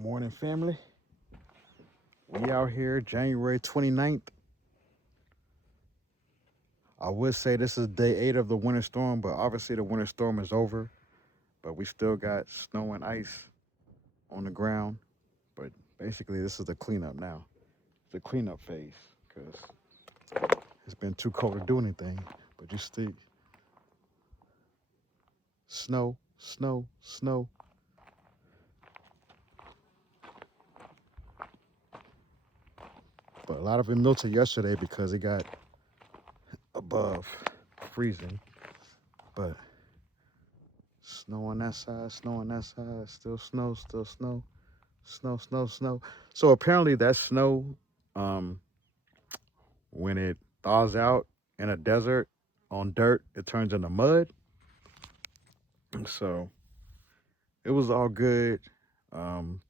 Morning, family. We out here January 29th. I would say this is day 8 of the winter storm, but obviously the winter storm is over. But we still got snow and ice on the ground. But basically, this is the cleanup now. It's the cleanup phase because it's been too cold to do anything. But you see, snow, snow, snow. But a lot of it melted yesterday because it got above freezing. But snow on that side, snow on that side, still snow, still snow, snow, snow, snow. So apparently that snow, um, when it thaws out in a desert on dirt, it turns into mud. So it was all good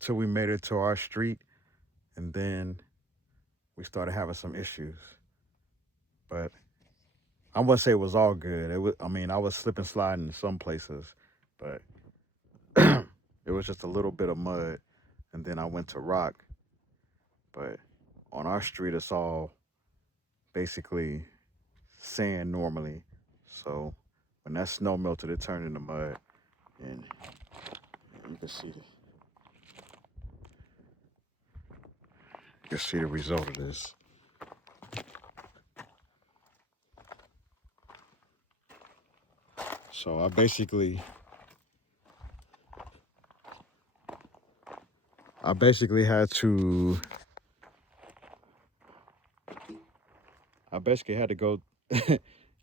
till we made it to our street, and then we started having some issues. But I wouldn't say it was all good. It was, I mean, I was slipping sliding in some places, but it was just a little bit of mud, and then I went to rock. But on our street, it's all basically sand normally. So when that snow melted, it turned into mud, and you can see the result of this. So I basically had to go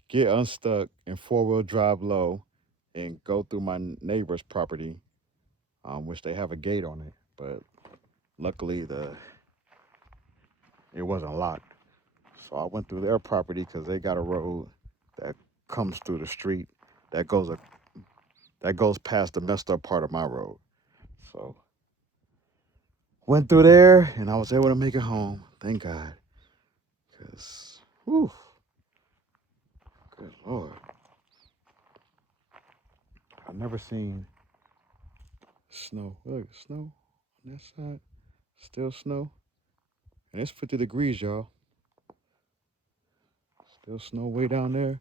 get unstuck in 4-wheel drive low and go through my neighbor's property, which they have a gate on it, but luckily it wasn't locked. So I went through their property because they got a road that comes through the street that goes past the messed up part of my road. So went through there and I was able to make it home. Thank God. Cause whew, good Lord. I've never seen snow. Look, snow on that side. Still snow. And it's 50 degrees, y'all. Still snow way down there.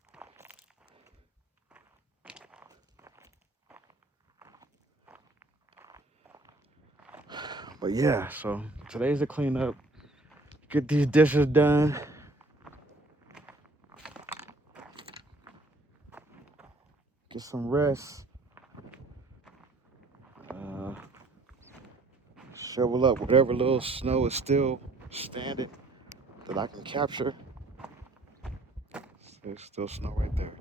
But yeah, so today's the cleanup. Get these dishes done. Get some rest. Uh, Shovel up whatever little snow is still standing that I can capture. There's still snow right there.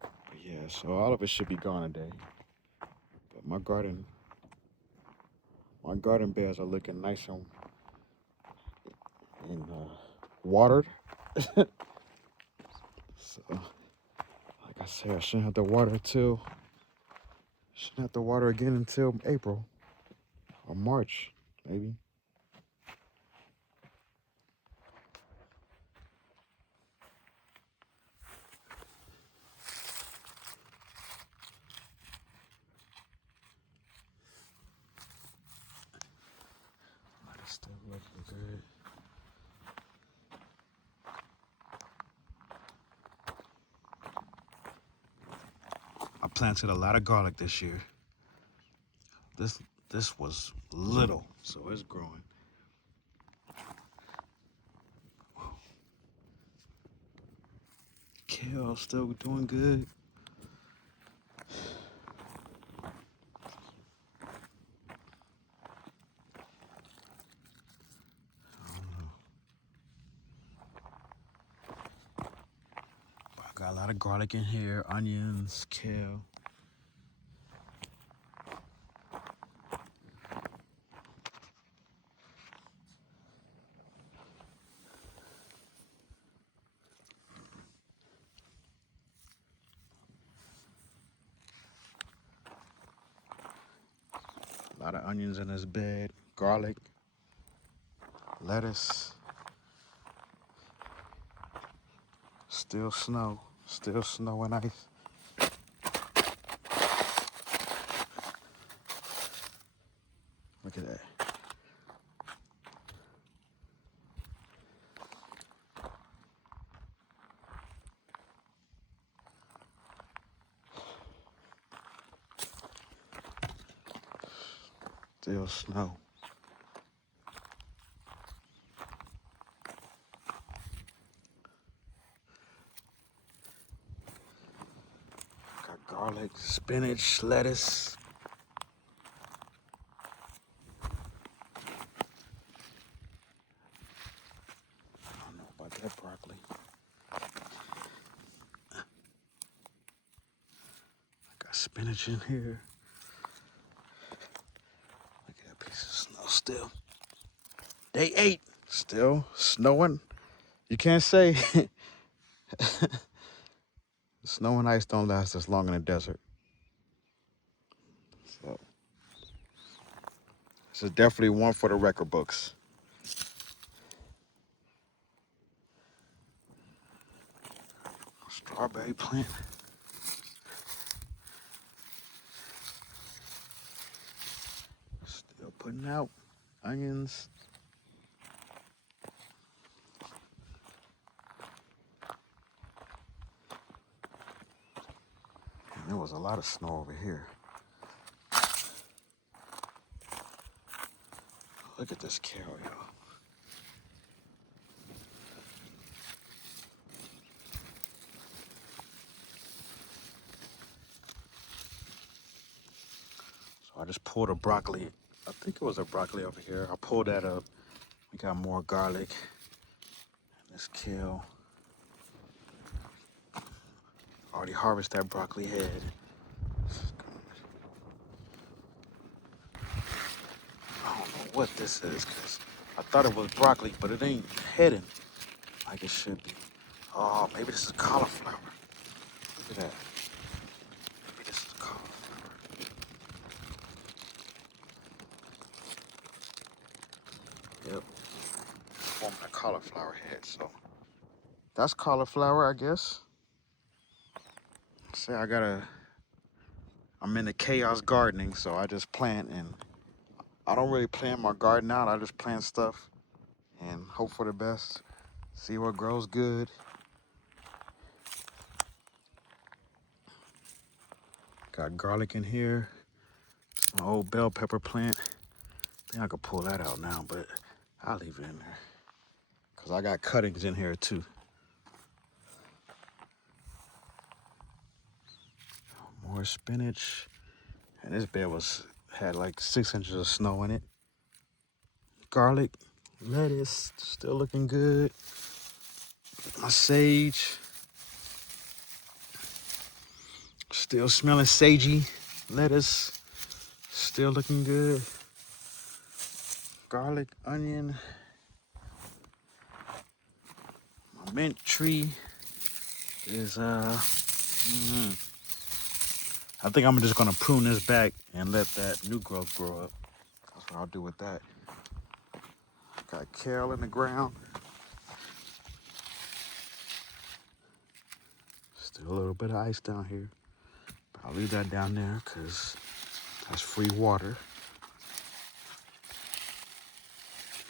But yeah, so all of it should be gone today. But my garden beds are looking nice and watered. So, like I said, I shouldn't have to water again until April or March, maybe. But it's still looking good. I planted a lot of garlic this year. This was little, so it's growing. Kale still doing good. I got a lot of garlic in here, onions, kale. A lot of onions in this bed, garlic, lettuce. Still snow, Still snow and ice. Look at that. Still snow. Got garlic, spinach, lettuce. I don't know about that broccoli. I got spinach in here. Look at that piece of snow still. Day 8. Still snowing. You can't say snow and ice don't last as long in the desert. So this is definitely one for the record books. Strawberry plant. Still putting out onions. And there was a lot of snow over here. Look at this kale, y'all. So I just pulled a broccoli. I think it was a broccoli over here. I pulled that up. We got more garlic. And this kale. Already harvested that broccoli head. I don't know what this is, because I thought it was broccoli, but it ain't heading like it should be. Oh, maybe this is cauliflower. Look at that. Maybe this is cauliflower. Yep. Forming a cauliflower head, so that's cauliflower, I guess. Say I'm into chaos gardening, so I just plant, and I don't really plan my garden out. I just plant stuff and hope for the best. See what grows good. Got garlic in here. My old bell pepper plant. I think I could pull that out now, but I'll leave it in there. Because I got cuttings in here too. More spinach. And this bed had like 6 inches of snow in it. Garlic, lettuce, still looking good. My sage. Still smelling sagey. Lettuce, still looking good. Garlic, onion. My mint tree is I think I'm just gonna prune this back and let that new growth grow up. That's what I'll do with that. Got kale in the ground. Still a little bit of ice down here. But I'll leave that down there because that's free water.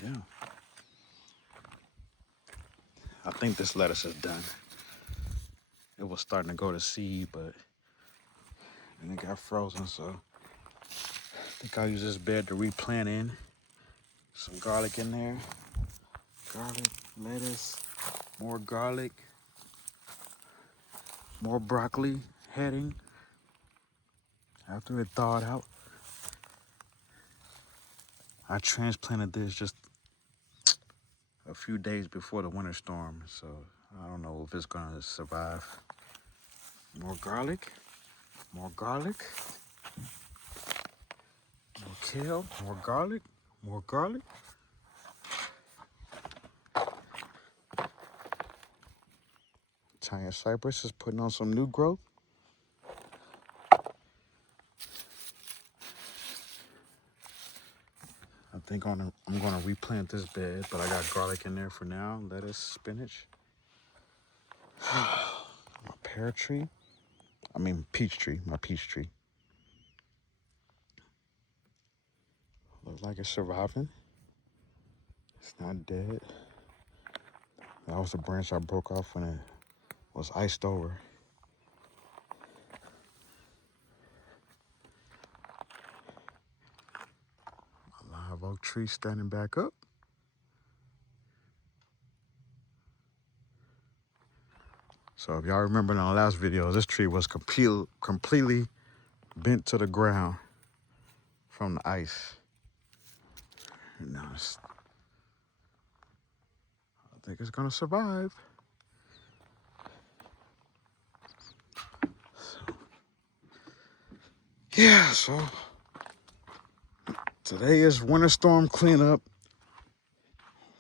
Yeah. I think this lettuce is done. It was starting to go to seed, but then it got frozen, so I think I'll use this bed to replant in. Some garlic in there. Garlic, lettuce, more garlic, more broccoli heading after it thawed out. I transplanted this just a few days before the winter storm, so I don't know if it's gonna survive. More garlic, more garlic, more kale, more garlic, more garlic. Italian cypress is putting on some new growth. I think I'm gonna replant this bed, but I got garlic in there for now. Lettuce, spinach. My pear tree. I mean peach tree. My peach tree. Looks like it's surviving. It's not dead. That was the branch I broke off when it was iced over. A live oak tree standing back up. So if y'all remember in our last video, this tree was completely bent to the ground from the ice. And now I think it's gonna survive. Yeah, so today is winter storm cleanup.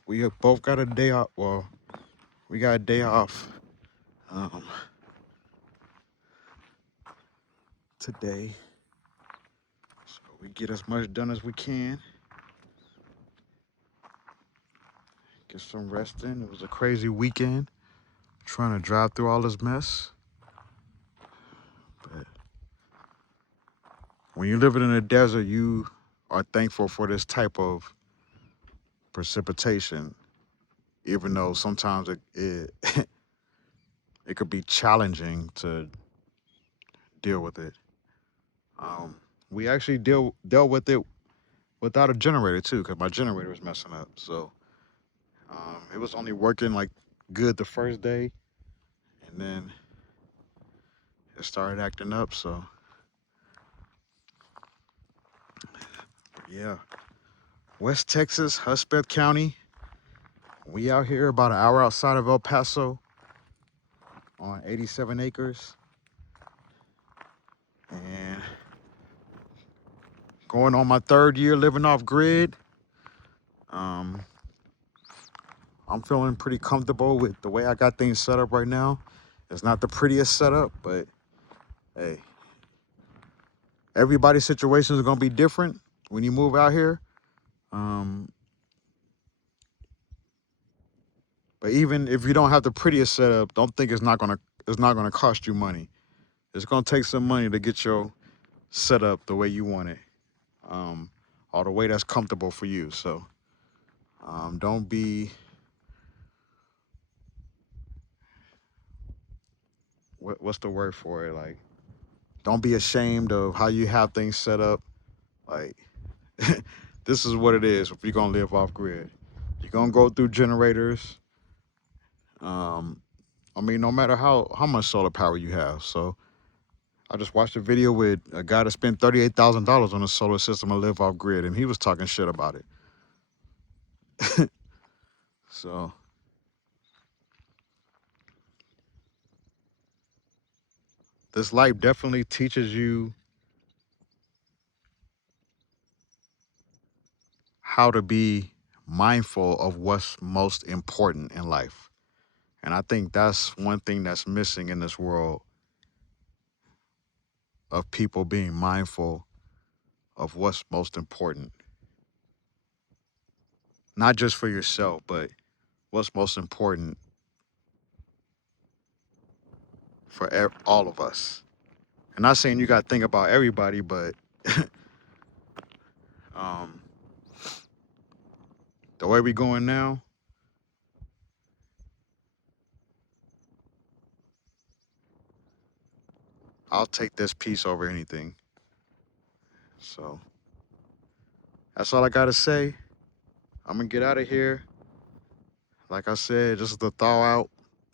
We have both got a day off. Well, we got a day off today. So we get as much done as we can. Get some rest in. It was a crazy weekend trying to drive through all this mess. But when you're living in a desert, you are thankful for this type of precipitation, even though sometimes it it could be challenging to deal with it. We actually dealt with it without a generator too, because my generator was messing up. So it was only working like good the first day, and then it started acting up. So yeah, West Texas, Hudspeth County. We out here about an hour outside of El Paso on 87 acres, and going on my third year living off grid. Um, I'm feeling pretty comfortable with the way I got things set up right now. It's not the prettiest setup, but hey, everybody's situation is gonna be different when you move out here. Um, but even if you don't have the prettiest setup, don't think it's not gonna cost you money. It's gonna take some money to get your setup the way you want it, or the way that's comfortable for you. So don't be what's the word for it? Like, don't be ashamed of how you have things set up. Like, this is what it is if you're gonna live off grid. You're gonna go through generators. I mean, no matter how much solar power you have. So I just watched a video with a guy that spent $38,000 on a solar system and live off grid, and he was talking shit about it. So this life definitely teaches you how to be mindful of what's most important in life. And I think that's one thing that's missing in this world, of people being mindful of what's most important. Not just for yourself, but what's most important for all of us. And not saying you got to think about everybody, but um, the way we going now, I'll take this piece over anything. So that's all I got to say. I'm going to get out of here. Like I said, just the thaw out.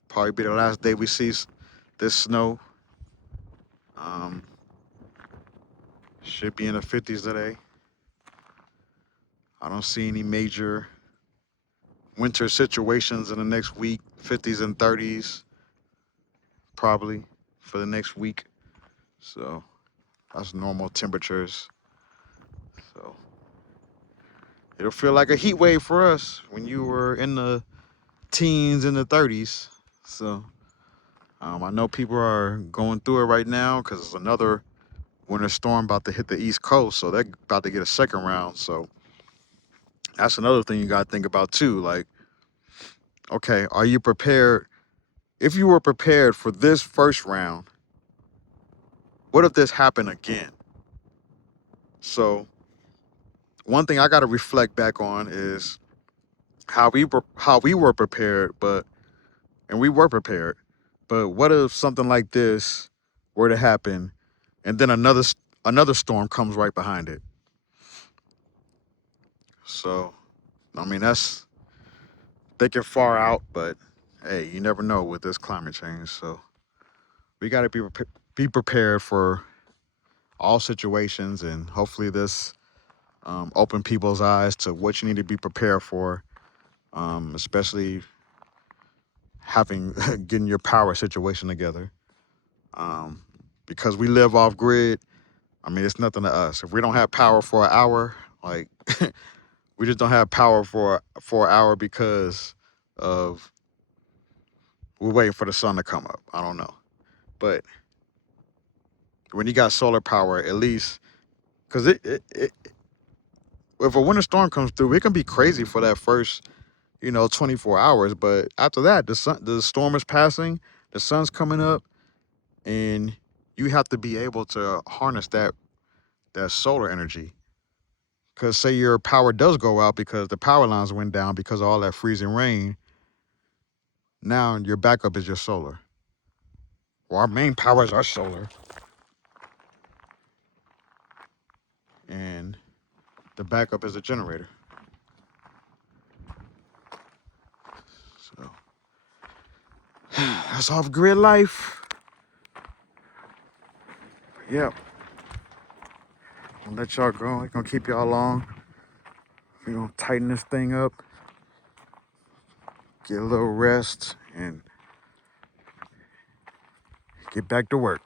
Probably be the last day we see this snow. Um, should be in the 50s today. I don't see any major winter situations in the next week. 50s and 30s probably for the next week. So that's normal temperatures. So it'll feel like a heat wave for us when you were in the teens and the 30s. So I know people are going through it right now because it's another winter storm about to hit the East Coast. So they're about to get a second round. So that's another thing you got to think about too. Like, okay, are you prepared if you were prepared for this first round, what if this happened again? So one thing I got to reflect back on is how we were prepared, and we were prepared. But what if something like this were to happen, and then another storm comes right behind it? So I mean that's thinking far out, but hey, you never know with this climate change. So we got to be prepared for all situations, and hopefully this open people's eyes to what you need to be prepared for, especially having getting your power situation together. Um, because we live off grid, I mean, it's nothing to us. If we don't have power for an hour, like we just don't have power for an hour because of we're waiting for the sun to come up. I don't know, but when you got solar power, at least because if a winter storm comes through, it can be crazy for that first 24 hours. But after that, the storm is passing, the sun's coming up, and you have to be able to harness that solar energy. Because say your power does go out because the power lines went down because of all that freezing rain, now your backup is your solar. Well, our main power is our solar, and the backup is a generator. So that's off grid life. Yep. I'll let y'all go. I'm gonna keep y'all long. We're gonna tighten this thing up, get a little rest, and get back to work.